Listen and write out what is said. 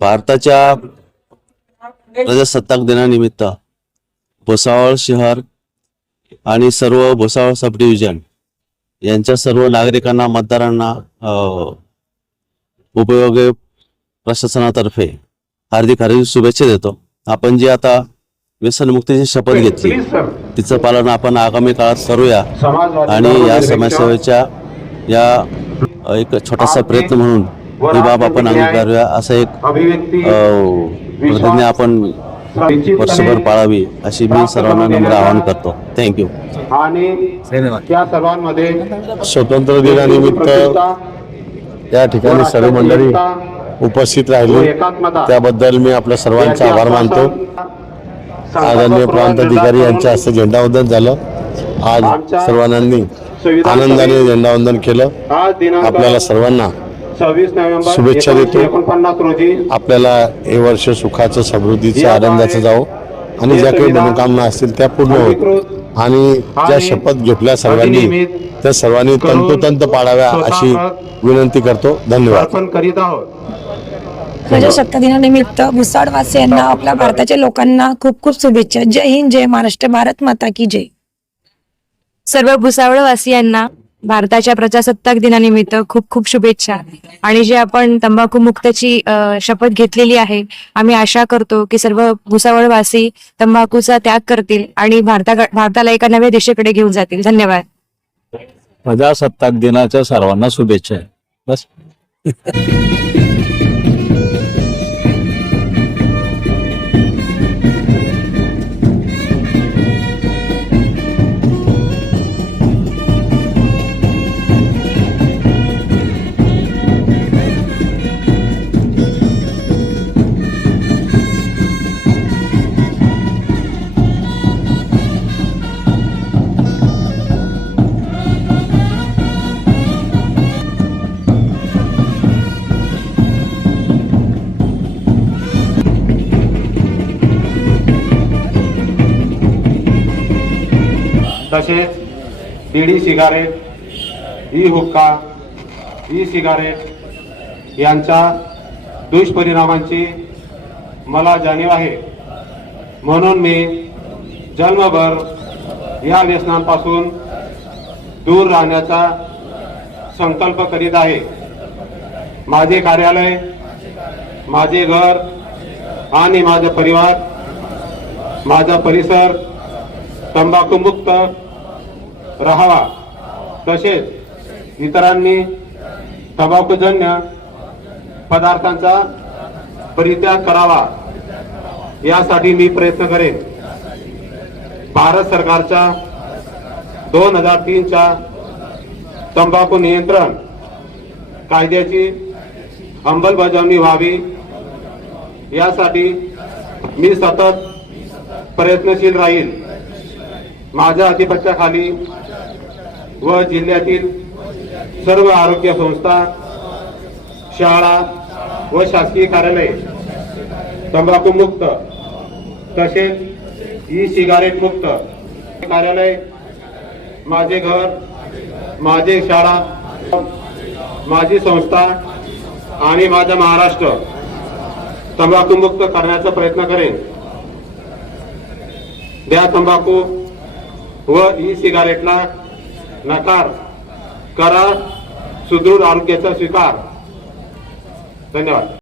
भारताच्या प्रजासत्ताक दिनानिमित्त भुसावळ शहर आणि सर्व भुसावळ सब डिव्हिजन यांच्या सर्व नागरिकांना मतदारांना उपयोगी प्रशासनातर्फे हार्दिक शुभेच्छा देतो। आपण जी आता व्यसनमुक्तीची शपथ घेतली तिचं पालन आपण आगामी काळात करूया आणि या समाजसेवेच्या या एक छोटासा प्रयत्न म्हणून ही बाब आपण अंगीकारूया असं एक प्रतिज्ञा आपण वर्षभर पाळावी अशी मी सर्वांना नम्र आवाहन करतो। थँक्यू। आणि त्या सर्वांमध्ये स्वातंत्र्य दिनानिमित्त या ठिकाणी सर्व मंडळी उपस्थित राहिली त्याबद्दल मी आपल्या सर्वांचा आभार मानतो। आदरणीय प्रांताधिकारी यांच्या हस्ते झेंडावंदन झालं। आज सर्वांनी आनंदाने झेंडावंदन केलं। आपल्याला सर्वांना 26 नोव्हेंबर शुभेच्छा देतो। 1949 रोजी आपल्याला हे वर्ष सुखाचं समृद्धीचं आनंदाचं जावो आणि ज्या काही मनोकामना असतील त्या पूर्ण होत आणि ज्या शपथ घेतल्या सर्वांनी त्या सर्वांनी तंतोतंत पाळाव्या अशी विनंती करतो। धन्यवाद। अर्पण करीत आहोत। प्रजासत्ताक दिनानिमित्त भुसावळवासियांना आपल्या भारताच्या लोकांना खूप खूप शुभेच्छा। जय हिंद, जय महाराष्ट्र, भारत माता की जय। सर्व भुसावळवासियांना भारताच्या प्रजासत्ताक दिनानिमित्त खूप खूप शुभेच्छा। आणि जे आपण तंबाखू मुक्तची शपथ घेतलेली आहे, आम्ही आशा करतो की सर्व भुसावळवासी तंबाखूचा त्याग करतील आणि भारताला एका नव्या दिशेकडे घेऊन जातील। धन्यवाद। प्रजासत्ताक दिनाच्या सर्वांना शुभेच्छा। बस तसेच बीडी सिगारेट, ई हुक्का, ई सिगारेट यांच्या दुष्परिणामांची मला जाणीव आहे। म्हणून मी जन्मभर या व्यसनांपासून दूर राहण्याचा संकल्प करीत आहे। माझे कार्यालय, माझे घर आणि माझा परिवार, माझा परिसर तंबाखू मुक्त राहावा, तसेच इतरांनी तंबाखूजन्य पदार्थांचा परित्याग करावा यासाठी मी प्रयत्न करेन। भारत सरकारच्या 2003च्या तंबाखू नियंत्रण कायद्याची अंमलबजावणी व्हावी यासाठी मी सतत प्रयत्नशील राहील। माझ्या अधिपत्याखाली व जिल्ह्यातील सर्व आरोग्य संस्था, शाळा व शासकीय कार्यालय तंबाखू मुक्त तसेच ई सिगारेट मुक्त कार्यालय, माझे घर, माझे शाळा, माझी संस्था आणि माझा महाराष्ट्र तंबाखू मुक्त करण्याचा प्रयत्न करेन। त्या तंबाखू व ई सिगारेटला नकार करा, सुदृढ आरोग्याचा स्वीकार। धन्यवाद।